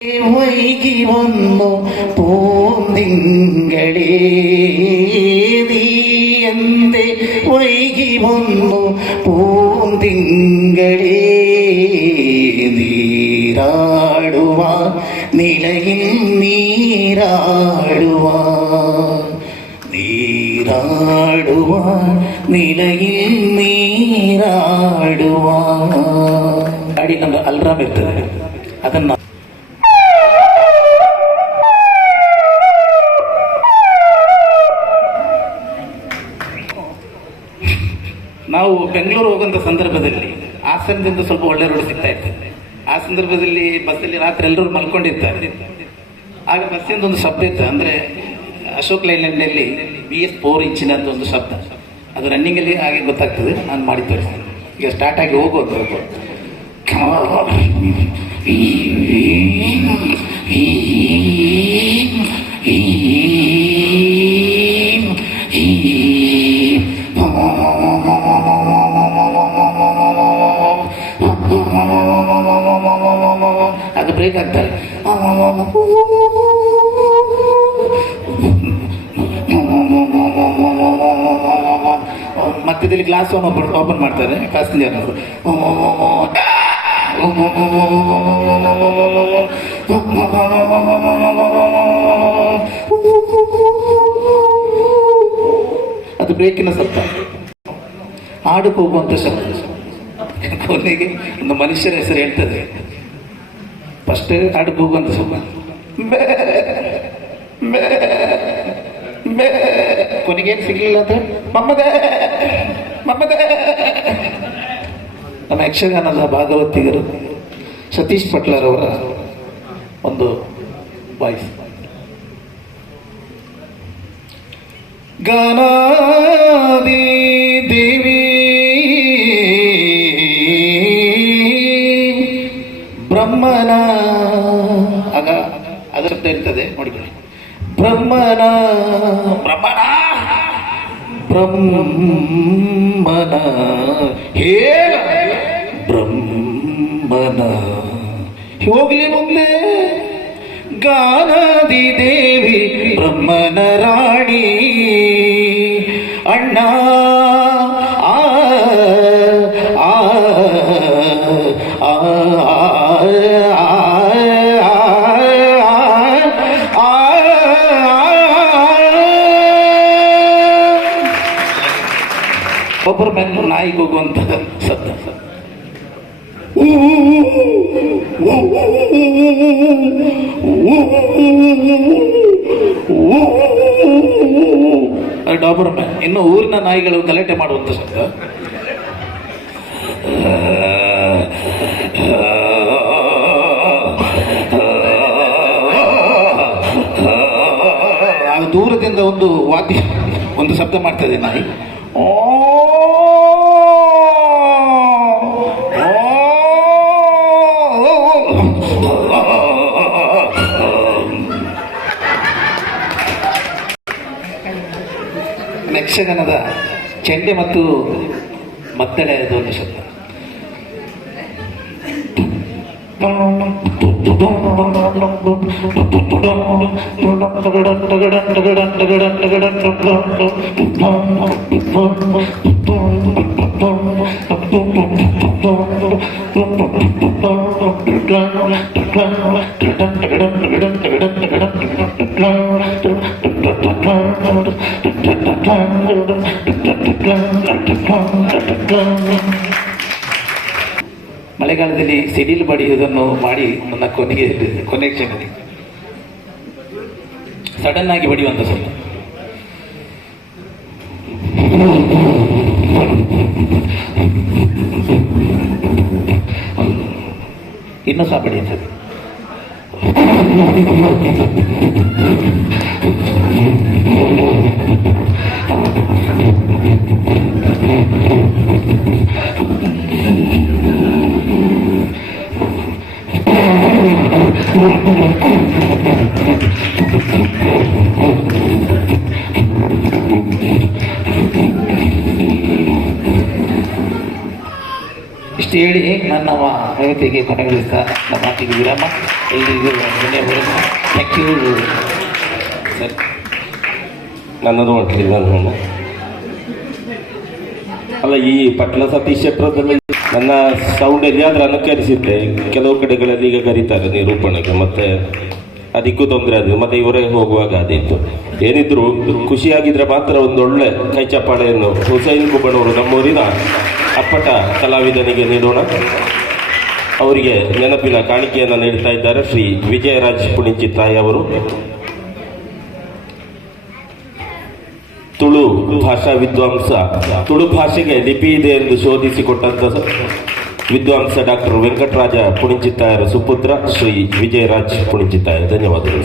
വൈകി വന്നു പൂന്തിങ്കളേ നീ എന്തേ വൈകി വന്നു പൂന്തിങ്കളേ നീരാടുവാൻ നിലയിൽ നീരാടുവാൻ നീരാടുവാൻ നിലയിൽ നീരാടുവാൻ ಗಾಡಿ ನಮ್ಮ ಅಲ್ರಾಮ್ ಇರ್ತದೆ ಅದನ್ನ ನಾವು ಬೆಂಗಳೂರು ಹೋಗುವಂಥ ಸಂದರ್ಭದಲ್ಲಿ ಹಾಸನದಿಂದ ಸ್ವಲ್ಪ ಒಳ್ಳೆ ರೋಡ್ ಸಿಗ್ತಾ ಇತ್ತು. ಆ ಸಂದರ್ಭದಲ್ಲಿ ಬಸ್ಸಲ್ಲಿ ರಾತ್ರಿ ಎಲ್ಲರೂ ಮಲ್ಕೊಂಡಿರ್ತಾರೆ. ಆಗ ಬಸ್ಸಿಂದ ಒಂದು ಶಬ್ದ ಇತ್ತು, ಅಂದರೆ ಅಶೋಕ್ ಲೈಲ್ಯಾಂಡಲ್ಲಿ BS4 ಇಂಚಿನ ಅಂತ ಒಂದು ಶಬ್ದ, ಅದು ರನ್ನಿಂಗಲ್ಲಿ ಹಾಗೆ ಗೊತ್ತಾಗ್ತದೆ. ನಾನು ಮಾಡಿ ತೋರಿಸ್ತೀನಿ. ಈಗ ಸ್ಟಾರ್ಟ್ ಆಗಿ ಹೋಗೋದು ಅದು ಬ್ರೇಕ್ ಆಗ್ತಾರೆ. ಮಧ್ಯದಲ್ಲಿ ಗ್ಲಾಸ್ ಓಪನ್ ಮಾಡ್ತಾರೆ ಪ್ಯಾಸೆಂಜರ್ನವರು. ಅದು ಬ್ರೇಕಿನ ಶಬ್ದ, ಹಾಡಕ್ಕೆ ಹೋಗುವಂಥ ಶಬ್ದ. ಕೊನೆಗೆ ಒಂದು ಮನುಷ್ಯರ ಹೆಸರು ಹೇಳ್ತದೆ. ಫಸ್ಟ್ ಹಾಡಕ್ಕೆ ಹೋಗುವಂಥ ಶಬ್ದ ಕೊನೆಗೇನು ಸಿಗಲಿಲ್ಲ ಅಂದ್ರೆ ಮಮ್ಮದೇ ಮಮ್ಮದೇ. ನಮ್ಮ ಯಕ್ಷಗಾನದ ಭಾಗವತಿಗರು ಸತೀಶ್ ಪಟ್ಲರವರ ಒಂದು ವಾಯ್ಸ್. ಗಾನಾದಿ ದೇವಿ ಬ್ರಹ್ಮನ, ಆಗ ಅದರ ಶಬ್ದ ಇರ್ತದೆ ನೋಡಿಕೊಳ್ಳಿ. ಬ್ರಹ್ಮನ ಬ್ರಹ್ಮನ ಬ್ರಹ್ಮನ ಹೇಳ ಬ್ರಹ್ಮನ ಹೋಗ್ಲಿ ಮುಂದೆ. ಗಾನಾದಿ ದೇವಿ ಬ್ರಹ್ಮನ ರಾಣಿ ಅಣ್ಣ ಆ ಆ ಆ ಒಬ್ಬರ ಮೇಲೆ ನಾಯಿಗೆ ಹೋಗುವಂತ ಶಬ್ದ. ಡಾಬರ್ ಮ್ಯಾನ್. ಇನ್ನು ಊರಿನ ನಾಯಿಗಳು ಗಲಾಟೆ ಮಾಡುವಂತ ಶಬ್ದ. ದೂರದಿಂದ ಒಂದು ವಾದ್ಯ ಒಂದು ಶಬ್ದ ಮಾಡ್ತದೆ ನಾಯಿ. ಯಕ್ಷಗಾನದ ಚೆಂಡೆ ಮತ್ತು ಮದ್ದಳೆಯದು ಒಂದು ಶಬ್ದ. ಮಳೆಗಾಲದಲ್ಲಿ ಸಿಡಿಲು ಬಡಿಯುವುದನ್ನು ಮಾಡಿ ನನ್ನ ಕೊನೆಗೆ ಕ್ಷಣದಲ್ಲಿ ಸಡನ್ ಆಗಿ ಬಡಿಯುವಂತ ಶಬ್ದ. ಇನ್ನೂ ಸಹ ಬಡಿಯುತ್ತದೆ. ಇಷ್ಟು ಹೇಳಿ ನನ್ನ ಯುವತಿಗೆ ಕೊನೆಗೊಳಿಸ್ತಾ ನಮ್ಮ ಮಾತಿಗೆ ವಿರಾಮ. ಎಲ್ರಿಗೂ ಧನ್ಯವಾದ. Thank you sir. ನನ್ನದು ಮಾಡಲಿಲ್ಲ ನಾನು ಅಲ್ಲ, ಈ ಪಟ್ಲ ಸತೀಶ್ ಶೆಟ್ಟರದಲ್ಲಿ ನನ್ನ ಸೌಂಡ್ ಎಲ್ಲಿಯಾದ್ರೂ ಅನುಕರಿಸಿದ್ದೆ. ಕೆಲವು ಕಡೆಗಳಲ್ಲಿ ಈಗ ಕರೀತಾರೆ ನಿರೂಪಣೆಗೆ, ಮತ್ತೆ ಅದಕ್ಕೂ ತೊಂದರೆ ಆಗಿದೆ. ಮತ್ತೆ ಇವರೇ ಹೋಗುವಾಗ ಅದಿತ್ತು. ಏನಿದ್ರು ಖುಷಿಯಾಗಿದ್ರೆ ಮಾತ್ರ ಒಂದೊಳ್ಳೆ ಕೈ ಚಪ್ಪಾಳೆಯನ್ನು ಹುಸೈನ್ ಕುಬಣವರು ನಮ್ಮೂರಿನ ಅಪ್ಪಟ ಕಲಾವಿದನಿಗೆ ನೀಡೋಣ. ಅವರಿಗೆ ನೆನಪಿನ ಕಾಣಿಕೆಯನ್ನು ನೀಡ್ತಾ ಇದ್ದಾರೆ ಶ್ರೀ ವಿಜಯರಾಜ್ ಪುಣಿಚಿತ್ತಾಯಿ ಅವರು. ತುಳು ಭಾಷಾ ವಿದ್ವಾಂಸ, ತುಳು ಭಾಷೆಗೆ ಲಿಪಿ ಇದೆ ಎಂದು ಶೋಧಿಸಿಕೊಟ್ಟಂತ ವಿದ್ವಾಂಸ ಡಾಕ್ಟರ್ ವೆಂಕಟರಾಜ ಪುಣಿಚಿತ್ತಾಯರ ಸುಪುತ್ರ ಶ್ರೀ ವಿಜಯರಾಜ್ ಪುಣಿಚಿತ್ತಾಯ. ಧನ್ಯವಾದಗಳು.